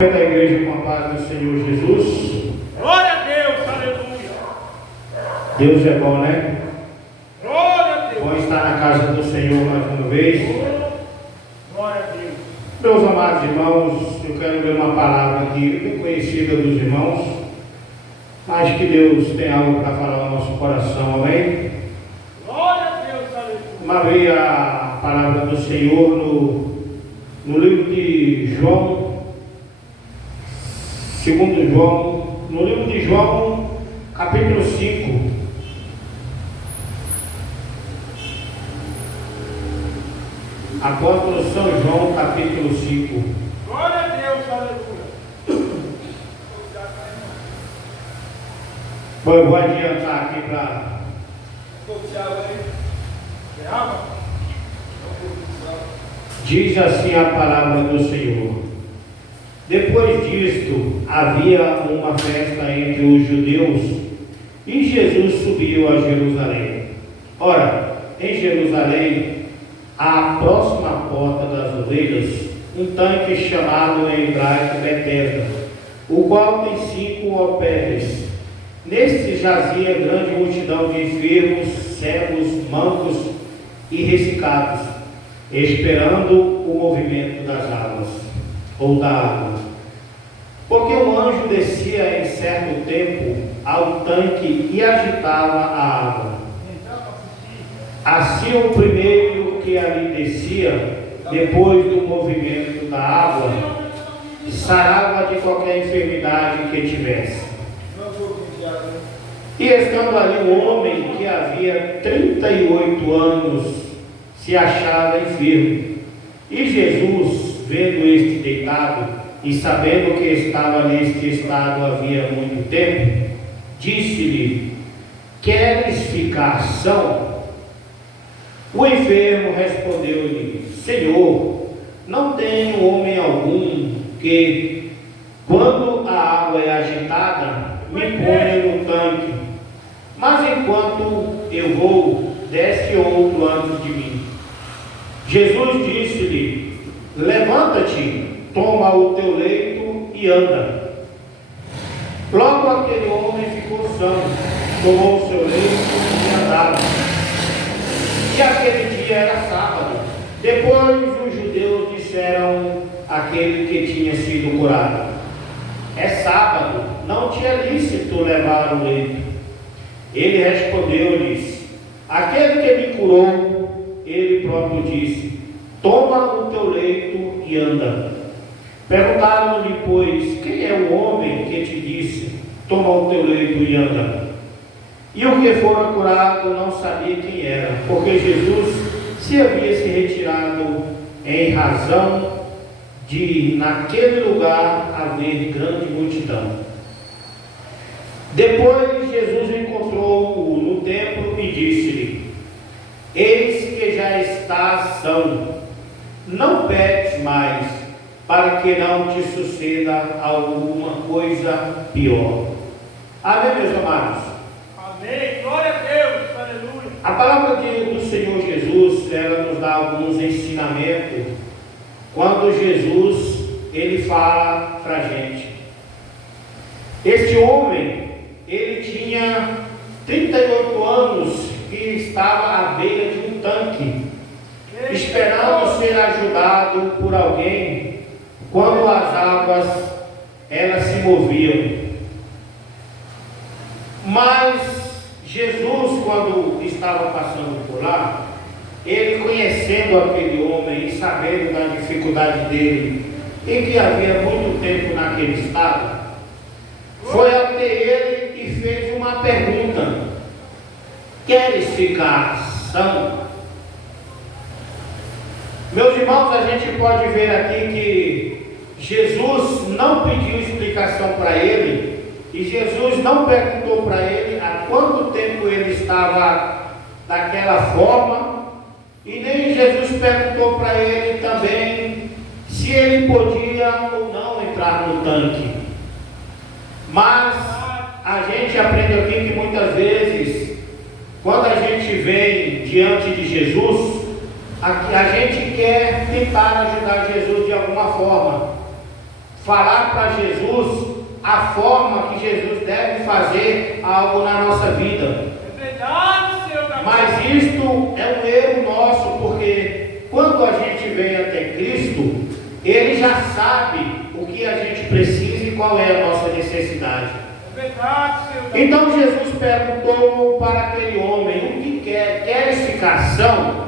Da igreja com a paz do Senhor Jesus. Glória a Deus, aleluia. Deus é bom, né? Glória a Deus. Bom estar na casa do Senhor mais uma vez. Glória a Deus. Meus amados irmãos, eu quero ler uma palavra aqui bem conhecida dos irmãos, mas que Deus tem algo para falar ao nosso coração, amém? Glória a Deus, aleluia. Uma vez a palavra do Senhor no livro de João, segundo João, no livro de João, capítulo 5. Apóstolo São João, capítulo 5. Glória a Deus, aleluia. Bom, eu vou adiantar aqui para... Diz assim a palavra do Senhor. Depois disto, havia uma festa entre os judeus e Jesus subiu a Jerusalém. Ora, em Jerusalém, à próxima porta das ovelhas, um tanque chamado em hebraico Betesda, o qual tem 5 alpendres. Neste jazia grande multidão de enfermos, cegos, mancos e ressecados, esperando o movimento das águas, ou da água. Porque um anjo descia em certo tempo ao tanque e agitava a água. Assim o primeiro que ali descia, depois do movimento da água, sarava de qualquer enfermidade que tivesse. E estando ali um homem que havia 38 anos, se achava enfermo. E Jesus, vendo este deitado, e sabendo que estava neste estado havia muito tempo, disse-lhe: queres ficar são? O enfermo respondeu-lhe: Senhor, não tenho homem algum que, quando a água é agitada, me ponha no tanque, mas enquanto eu vou, desce outro antes de mim. Jesus disse-lhe: levanta-te, toma o teu leito e anda. Logo aquele homem ficou são, tomou o seu leito e andava. E aquele dia era sábado. Depois os judeus disseram àquele que tinha sido curado: é sábado, não te é lícito levar o leito. Ele respondeu-lhes: aquele que me curou, ele próprio disse: toma o teu leito e anda. Perguntaram-lhe, pois, quem é o homem que te disse: toma o teu leito e anda? E o que fora curado não sabia quem era, porque Jesus se havia se retirado em razão de naquele lugar haver grande multidão. Depois Jesus encontrou-o no templo e disse-lhe: eis que já estás são, não peques mais, para que não te suceda alguma coisa pior. Amém, meus amados? Amém. Glória a Deus, aleluia. A palavra do Senhor Jesus, ela nos dá alguns ensinamentos quando Jesus, ele fala para a gente. Este homem, ele tinha 38 anos e estava à beira de um tanque, esperando ser ajudado por alguém quando as águas elas se moviam. Mas Jesus, quando estava passando por lá, ele conhecendo aquele homem e sabendo da dificuldade dele, e que havia muito tempo naquele estado, foi até ele e fez uma pergunta: queres ficar são? Meus irmãos, a gente pode ver aqui que Jesus não pediu explicação para ele, e Jesus não perguntou para ele há quanto tempo ele estava daquela forma, e nem Jesus perguntou para ele também se ele podia ou não entrar no tanque. Mas a gente aprende aqui que muitas vezes, quando a gente vem diante de Jesus, a gente quer tentar ajudar Jesus de alguma forma, falar para Jesus a forma que Jesus deve fazer algo na nossa vida. É verdade, Senhor. Mas isto é um erro nosso, porque quando a gente vem até Cristo, Ele já sabe o que a gente precisa e qual é a nossa necessidade. É verdade, Senhor. Então Jesus perguntou para aquele homem o que quer, queres ficar são?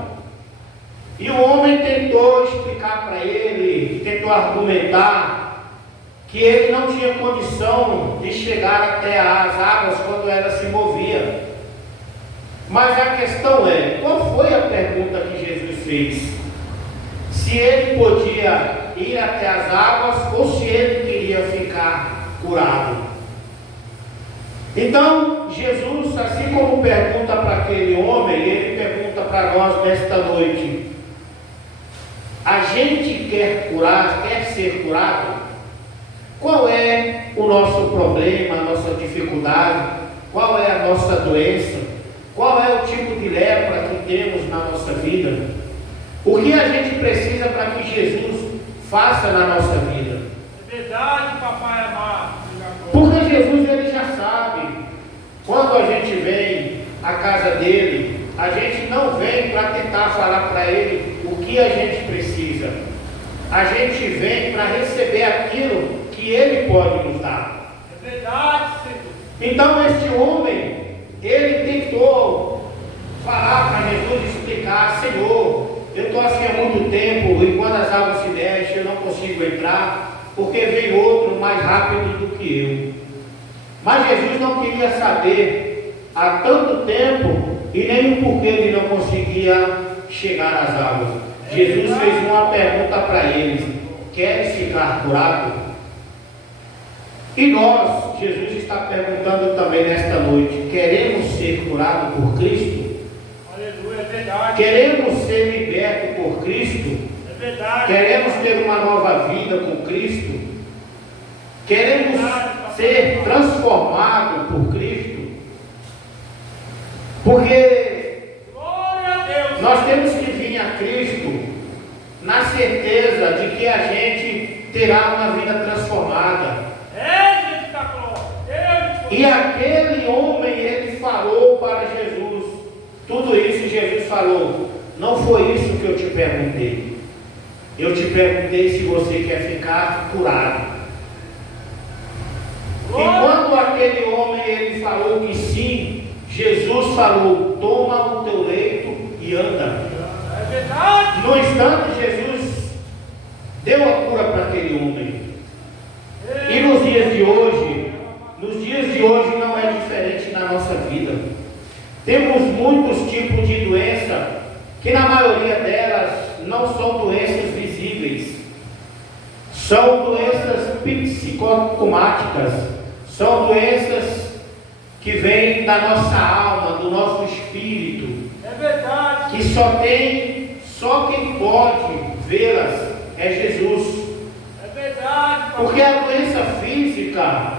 E o homem tentou explicar para ele, tentou argumentar que ele não tinha condição de chegar até as águas quando ela se movia. Mas a questão é, qual foi a pergunta que Jesus fez? Se ele podia ir até as águas ou se ele queria ficar curado. Então, Jesus, assim como pergunta para aquele homem, ele pergunta para nós nesta noite: a gente quer curar, quer ser curado? Qual é o nosso problema, a nossa dificuldade? Qual é a nossa doença? Qual é o tipo de lepra que temos na nossa vida? O que a gente precisa para que Jesus faça na nossa vida? É verdade, papai amado. Porque Jesus, ele já sabe. Quando a gente vem à casa dele, a gente não vem para tentar falar para ele o que a gente precisa. A gente vem para receber aquilo que ele pode nos dar. É verdade, Senhor. Então este homem, ele tentou falar para Jesus, explicar: Senhor, eu estou assim há muito tempo e quando as águas se descem eu não consigo entrar, porque vem outro mais rápido do que eu. Mas Jesus não queria saber há tanto tempo e nem o porquê ele não conseguia chegar às águas. Jesus fez uma pergunta para eles: queres ficar curado? E nós, Jesus está perguntando também nesta noite: queremos ser curados por Cristo? Aleluia, é verdade. Queremos ser libertos por Cristo? É verdade. Queremos ter uma nova vida com Cristo? Queremos ser transformados por Cristo? Porque Glória a Deus. nós temos que vir a Cristo na certeza de que a gente terá uma vida transformada. Jesus da glória. Deus. E aquele homem, ele falou para Jesus tudo isso. Jesus falou: não foi isso que eu te perguntei. Eu te perguntei se você quer ficar curado. E quando aquele homem, ele falou que sim, Jesus falou: toma o teu leito e anda. É verdade. No instante, Jesus deu a cura para aquele homem. E nos dias de hoje não é diferente na nossa vida. Temos muitos tipos de doença, que na maioria delas não são doenças visíveis. São doenças psicossomáticas, são doenças que vêm da nossa alma, do nosso espírito, É verdade. que só quem pode vê-las é Jesus. É verdade. Porque a doença física,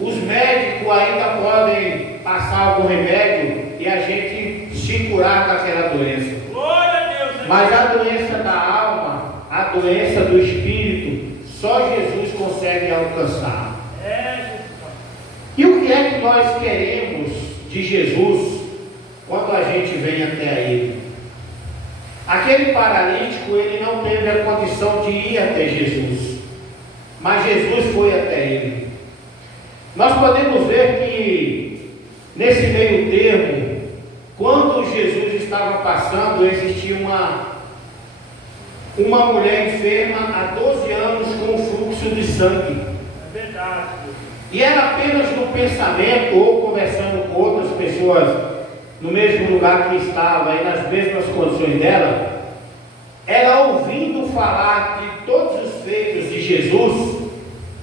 os médicos ainda podem passar algum remédio e a gente se curar daquela doença. Glória a Deus. Mas a doença da alma, a doença do espírito, só Jesus consegue alcançar. É, Jesus. E o que é que nós queremos de Jesus quando a gente vem até Ele? Aquele paralítico, ele não teve a condição de ir até Jesus, mas Jesus foi até ele. Nós podemos ver que nesse meio termo, quando Jesus estava passando, existia uma mulher enferma há 12 anos com fluxo de sangue. É verdade. E era apenas no pensamento ou conversando com outras pessoas no mesmo lugar que estava e nas mesmas condições dela, ela ouvindo falar de todos os feitos de Jesus,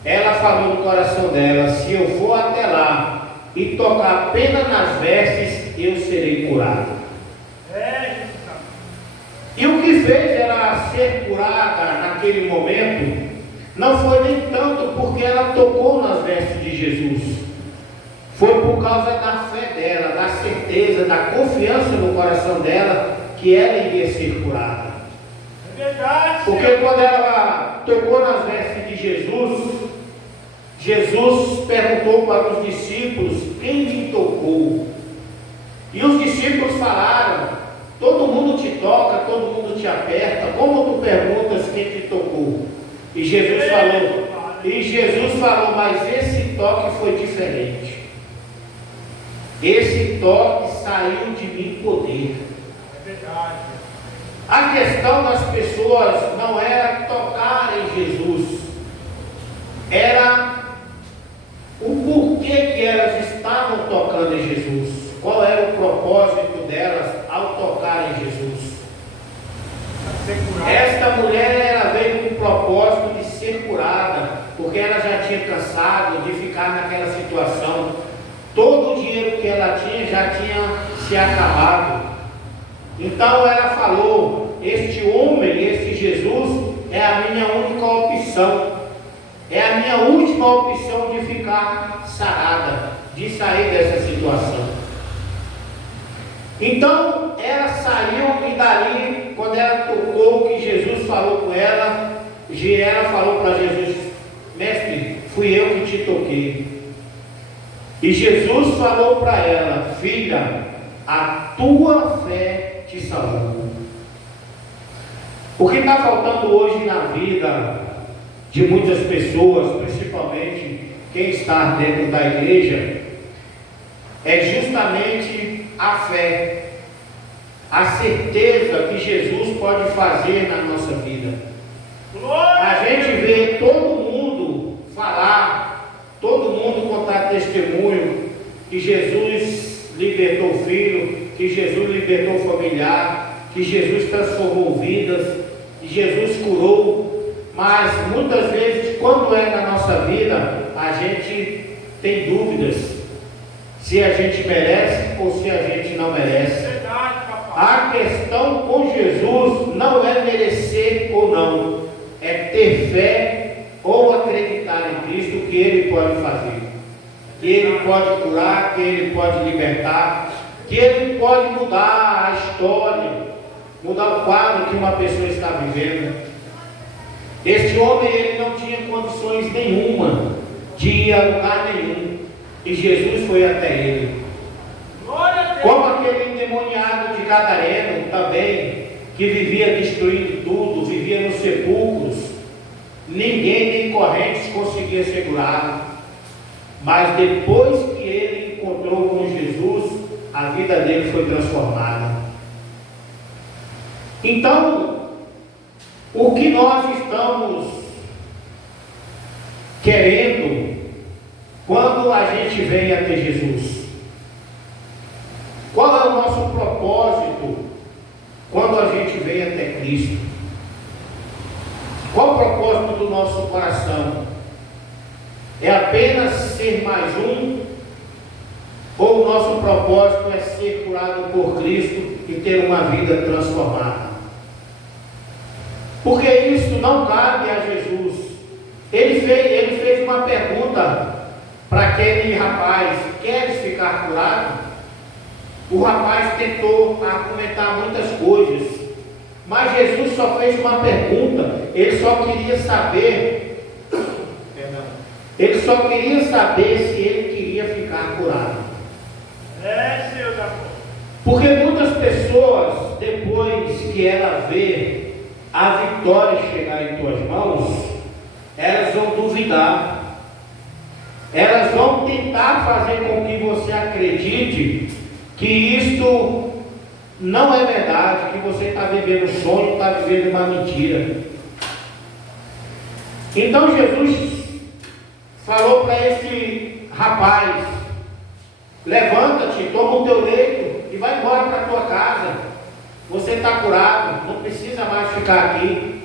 ela falou no coração dela: se eu for até lá e tocar apenas nas vestes, eu serei curado. É, Jesus. E o que fez ela ser curada naquele momento não foi nem tanto porque ela tocou nas vestes de Jesus, foi por causa da fé dela, da certeza, da confiança no coração dela que ela iria ser curada. É verdade. Porque quando ela tocou nas vestes de Jesus, Jesus perguntou para os discípulos quem lhe tocou. E os discípulos falaram: todo mundo te toca, todo mundo te aperta, como tu perguntas quem te tocou? E Jesus falou, mas esse toque foi diferente. Esse toque saiu de mim poder. É verdade. A questão das pessoas não era tocar em Jesus, era o porquê que elas estavam tocando em Jesus. Qual era o propósito delas ao tocar em Jesus? Esta mulher, ela veio com o propósito de ser curada, porque ela já tinha cansado de ficar naquela situação. Todo o dinheiro que ela tinha já tinha se acabado. Então ela falou: este homem, este Jesus, é a minha única opção, é a minha última opção de ficar sarada, de sair dessa situação. Então ela saiu, e dali, quando ela tocou, que Jesus falou com ela, ela falou para Jesus: mestre, fui eu que te toquei. E Jesus falou para ela: filha, a tua fé te salvou. O que está faltando hoje na vida de muitas pessoas, principalmente quem está dentro da igreja, é justamente a fé, a certeza que Jesus pode fazer na nossa vida. A gente vê todo mundo falar, todo mundo contar testemunho que Jesus libertou o filho, que Jesus libertou o familiar, que Jesus transformou vidas, que Jesus curou. Mas muitas vezes, quando é na nossa vida, a gente tem dúvidas se a gente merece ou se a gente não merece. A questão com Jesus não é merecer ou não, é ter fé ou acreditar em Cristo que Ele pode fazer, que Ele pode curar, que Ele pode libertar, que Ele pode mudar a história, mudar o quadro que uma pessoa está vivendo. Este homem, ele não tinha condições nenhuma de ir a lugar nenhum, e Jesus foi até ele. Como aquele endemoniado de Gadareno também, que vivia destruindo tudo, vivia nos sepulcros, ninguém nem correntes conseguia segurá-lo. Mas depois que ele encontrou com Jesus, a vida dele foi transformada. Então, o que nós estamos querendo quando a gente vem até Jesus? Qual é o nosso propósito quando a gente vem até Cristo? Qual o propósito do nosso coração? É apenas ser mais um? Ou o nosso propósito é ser curado por Cristo e ter uma vida transformada? Porque isso não cabe a Jesus. Ele fez uma pergunta para aquele rapaz: queres ficar curado? O rapaz tentou argumentar muitas coisas, mas Jesus só fez uma pergunta. Ele só queria saber se ele queria ficar curado. Porque muitas pessoas, depois que ela vê a vitória chegar em tuas mãos, elas vão duvidar, elas vão tentar fazer com que você acredite que isto não é verdade, que você está vivendo um sonho, está vivendo uma mentira. Então Jesus falou para esse rapaz: levanta-te, toma o teu leito e vai embora para a tua casa. Você está curado, não precisa mais ficar aqui.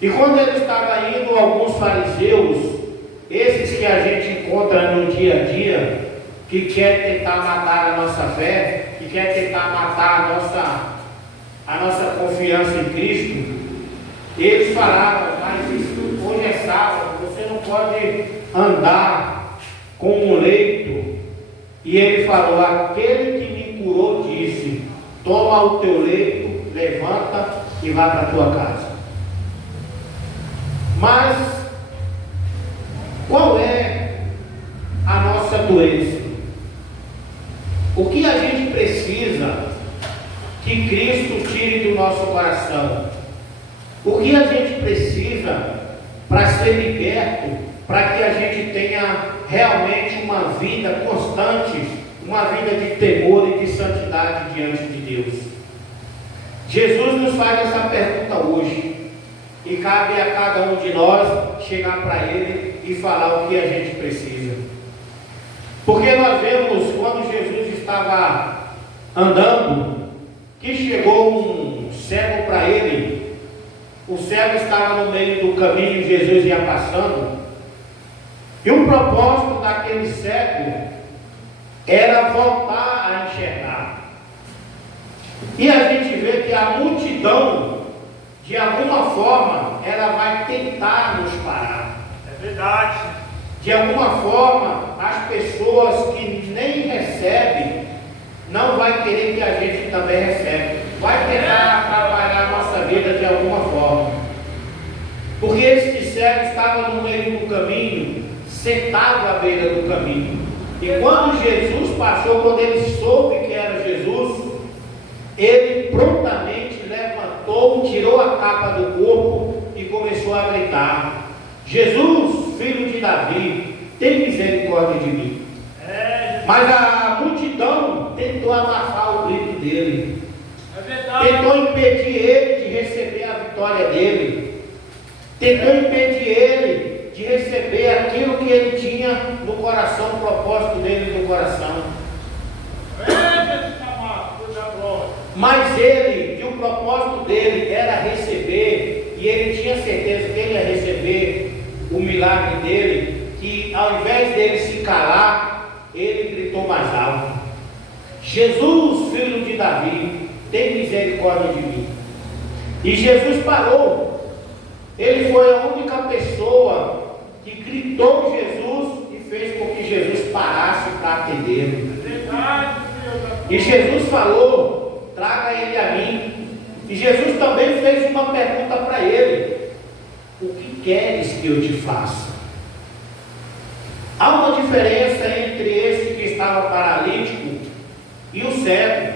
E quando ele estava indo, alguns fariseus, esses que a gente encontra no dia a dia, que quer tentar matar a nossa fé, que quer tentar matar a nossa confiança em Cristo, eles falaram: mas isso hoje é sábado, você não pode andar com um leito. E ele falou: aquele que me curou disse: toma o teu leito, levanta e vá para a tua casa. Mas qual é doença. O que a gente precisa que Cristo tire do nosso coração? O que a gente precisa para ser liberto, para que a gente tenha realmente uma vida constante, uma vida de temor e de santidade diante de Deus? Jesus nos faz essa pergunta hoje, e cabe a cada um de nós chegar para Ele e falar o que a gente precisa. Porque nós vemos, quando Jesus estava andando, que chegou um cego para Ele. O cego estava no meio do caminho, Jesus ia passando, e o propósito daquele cego era voltar a enxergar. E a gente vê que a multidão, de alguma forma, ela vai tentar nos parar. É verdade. De alguma forma, as pessoas que nem recebem, não vai querer que a gente também receba. Vai tentar atrapalhar a nossa vida de alguma forma. Porque este cego estava no meio do caminho, sentado à beira do caminho. E quando Jesus passou, quando ele soube que era Jesus, ele prontamente levantou, tirou a capa do corpo e começou a gritar: Jesus, filho de Davi, tem misericórdia de mim. Mas a multidão tentou abafar o grito dele. É verdade. Tentou impedir ele de receber a vitória dele. Tentou impedir ele de receber aquilo que ele tinha no coração, o propósito dele no coração. Mas ele, e o propósito dele era receber, e ele tinha certeza que ele ia receber o milagre dele, que ao invés dele se calar, ele gritou mais alto: Jesus, filho de Davi, tem misericórdia de mim. E Jesus parou. Ele foi a única pessoa que gritou Jesus e fez com que Jesus parasse para atendê-lo. E Jesus falou: traga ele a mim. E Jesus também fez uma pergunta para ele: o que queres que eu te faça? Há uma diferença entre esse que estava paralítico e o cego,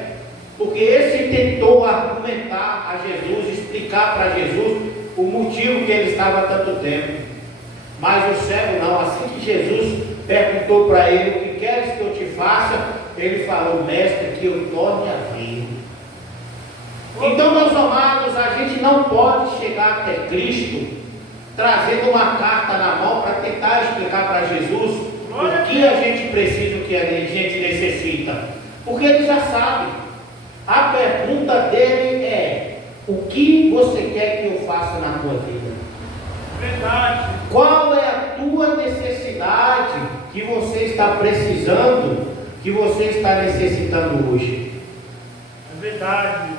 porque esse tentou argumentar a Jesus, explicar para Jesus o motivo que ele estava há tanto tempo. Mas o cego não. Assim que Jesus perguntou para ele: o que queres que eu te faça? Ele falou: mestre, que eu torne a ver. Então, meus amados, a gente não pode chegar até Cristo trazendo uma carta na mão para tentar explicar para Jesus o que a gente precisa, o que a gente necessita, porque ele já sabe. A pergunta dele é: o que você quer que eu faça na tua vida? Verdade. Qual é a tua necessidade que você está precisando, que você está necessitando hoje? É verdade.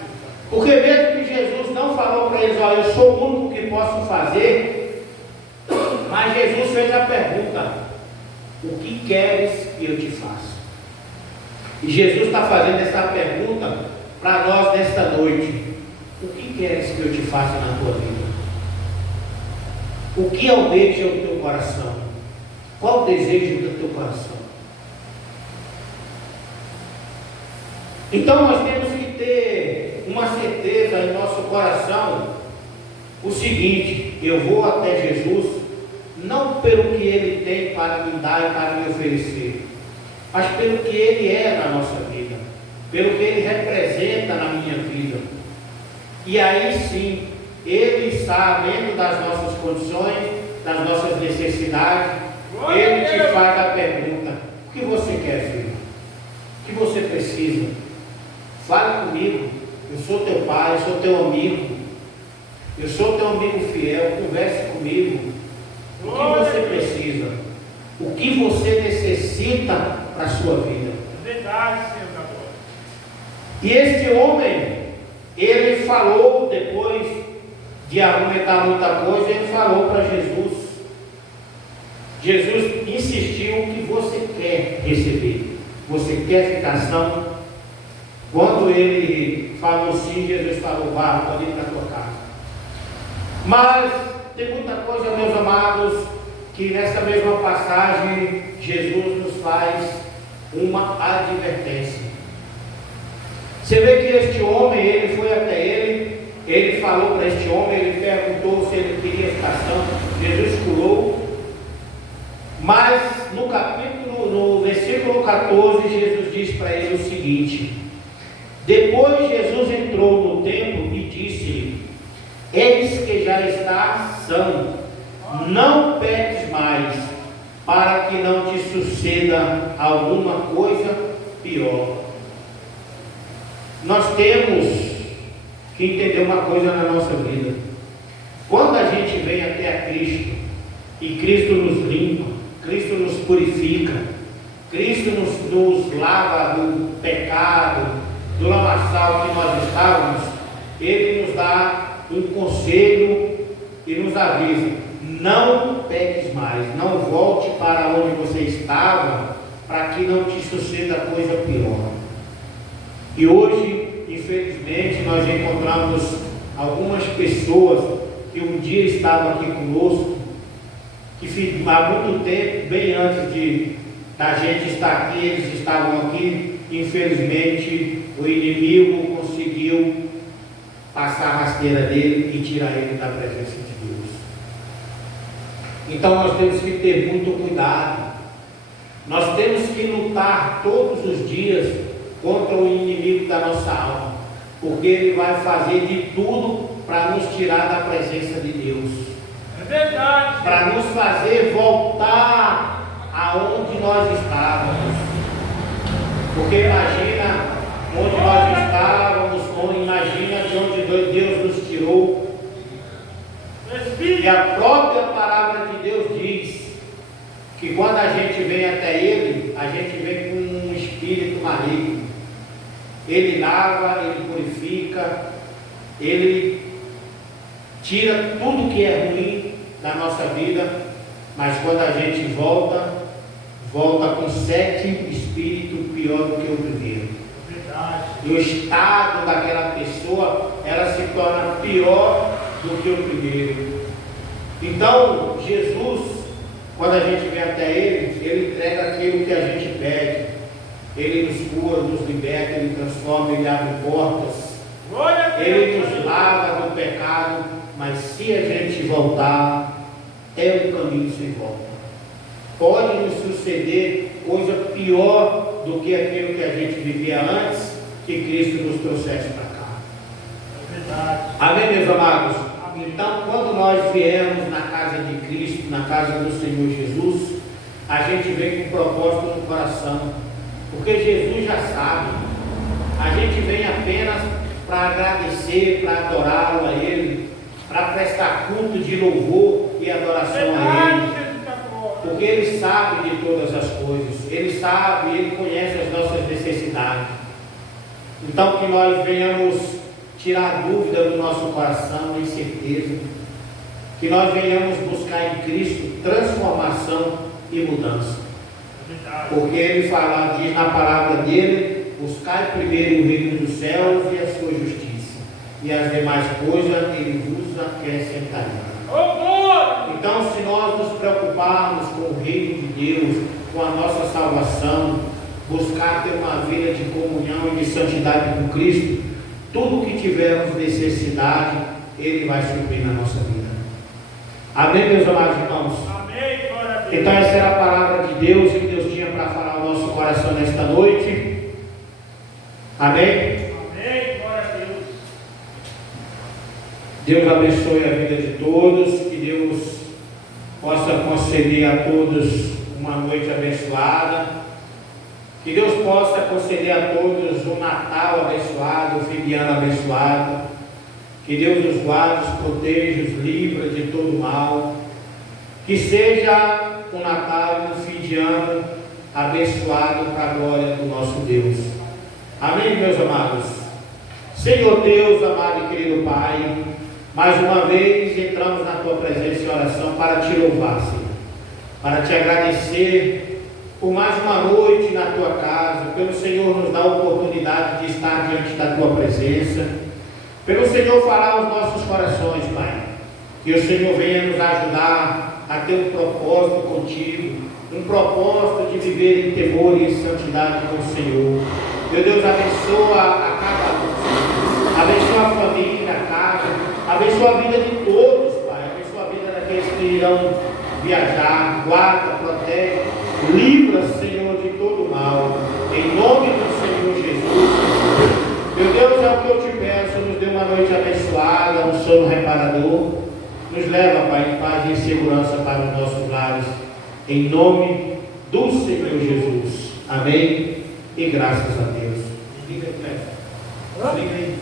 Porque mesmo que Jesus não falou para eles: olha, eu sou o único que posso fazer, mas Jesus fez a pergunta: o que queres que eu te faça? E Jesus está fazendo essa pergunta para nós nesta noite: o que queres que eu te faça na tua vida? O que almeja o teu coração? Qual o desejo do teu coração? Então nós temos que ter uma certeza em nosso coração, o seguinte: eu vou até Jesus, não pelo que Ele tem para me dar e para me oferecer, mas pelo que Ele é na nossa vida, pelo que Ele representa na minha vida. E aí sim, Ele, sabendo das nossas condições, das nossas necessidades, Ele te faz a pergunta: o que você quer, filho? O que você precisa? Fale comigo. Eu sou teu pai, eu sou teu amigo, eu sou teu amigo fiel. Converse comigo. O que você precisa? O que você necessita para a sua vida? É verdade, Senhor da glória. E este homem, ele falou, depois de argumentar muita coisa, ele falou para Jesus. Jesus insistiu: o que você quer receber? Você quer ficação? Quando ele falou sim, Jesus falou: vá, pode ir para a tua casa. Mas tem muita coisa, meus amados, que nessa mesma passagem Jesus nos faz uma advertência. Você vê que este homem, ele foi até ele falou para este homem, ele perguntou se ele queria ficar são, Jesus curou, mas no versículo 14, Jesus diz para ele o seguinte: depois Jesus entrou no templo e disse-lhe: eis que já está são, não peques mais, para que não te suceda alguma coisa pior. Nós temos que entender uma coisa na nossa vida. Quando a gente vem até a Cristo, e Cristo nos limpa, Cristo nos purifica, Cristo nos lava do pecado, do lamaçal que nós estávamos, Ele nos dá um conselho e nos avisa: não peques mais, não volte para onde você estava, para que não te suceda coisa pior. E hoje, infelizmente, nós encontramos algumas pessoas que um dia estavam aqui conosco, que há muito tempo, bem antes da gente estar aqui, eles estavam aqui. Infelizmente, o inimigo conseguiu passar a rasteira dele e tirar ele da presença de Deus. Então nós temos que ter muito cuidado. Nós temos que lutar todos os dias contra o inimigo da nossa alma, porque ele vai fazer de tudo para nos tirar da presença de Deus. É verdade. Para nos fazer voltar aonde nós estávamos. Porque imagina onde nós estávamos, imagina de onde Deus nos tirou. E a própria palavra de Deus diz que quando a gente vem até Ele, a gente vem com um espírito maligno. Ele lava, Ele purifica, Ele tira tudo que é ruim da nossa vida, mas quando a gente volta com 7 espíritos pior do que o primeiro. Verdade. E o estado daquela pessoa, ela se torna pior do que o primeiro. Então, Jesus, quando a gente vem até Ele entrega aquilo que a gente pede. Ele nos cura, nos liberta, Ele transforma, Ele abre portas. Ele nos lava do pecado, mas se a gente voltar, é um caminho sem volta. Pode nos suceder coisa pior do que aquilo que a gente vivia antes que Cristo nos trouxesse para cá. É verdade. Amém, meus amados? Então, quando nós viemos na casa de Cristo, na casa do Senhor Jesus, a gente vem com propósito no coração, porque Jesus já sabe. A gente vem apenas para agradecer, para adorá-lo a Ele, para prestar culto de louvor e adoração a Ele. Porque Ele sabe de todas as coisas, Ele sabe, Ele conhece as nossas necessidades. Então que nós venhamos tirar dúvida do nosso coração, incerteza, que nós venhamos buscar em Cristo transformação e mudança. Porque Ele fala, diz na palavra dele: buscai primeiro o reino dos céus e a sua justiça, e as demais coisas Ele vos acrescentará. Então, se nós nos preocuparmos com o reino de Deus, com a nossa salvação, buscar ter uma vida de comunhão e de santidade com Cristo, tudo que tivermos necessidade, Ele vai suprir na nossa vida. Amém, meus amados irmãos? Amém, glória a Deus. Então, essa era a palavra de Deus que Deus tinha para falar ao nosso coração nesta noite. Amém? Amém, glória a Deus. Deus abençoe a vida de todos, que Deus possa conceder a todos uma noite abençoada, que Deus possa conceder a todos um Natal abençoado, um fim de ano abençoado, que Deus os guarde, os proteja, os livra de todo mal, que seja um Natal e um fim de ano abençoado para a glória do nosso Deus. Amém, meus amados? Senhor Deus, amado e querido Pai, mais uma vez entramos na Tua presença em oração para Te louvar, Senhor, para Te agradecer por mais uma noite na Tua casa, pelo Senhor nos dar a oportunidade de estar diante da Tua presença, pelo Senhor falar aos nossos corações, Pai, que o Senhor venha nos ajudar a ter um propósito contigo, um propósito de viver em temor e em santidade com o Senhor. Meu Deus, abençoa a cada um, abençoa a família, a casa, abençoa a vida de todos, Pai, abençoa a vida daqueles que irão viajar, guarda, protege, livra, Senhor, de todo mal, em nome do Senhor Jesus. Meu Deus, é o que eu te peço, nos dê uma noite abençoada, um sono reparador, nos leva, Pai, em paz e em segurança para os nossos lares, em nome do Senhor Jesus. Amém? E graças a Deus. Liga aí,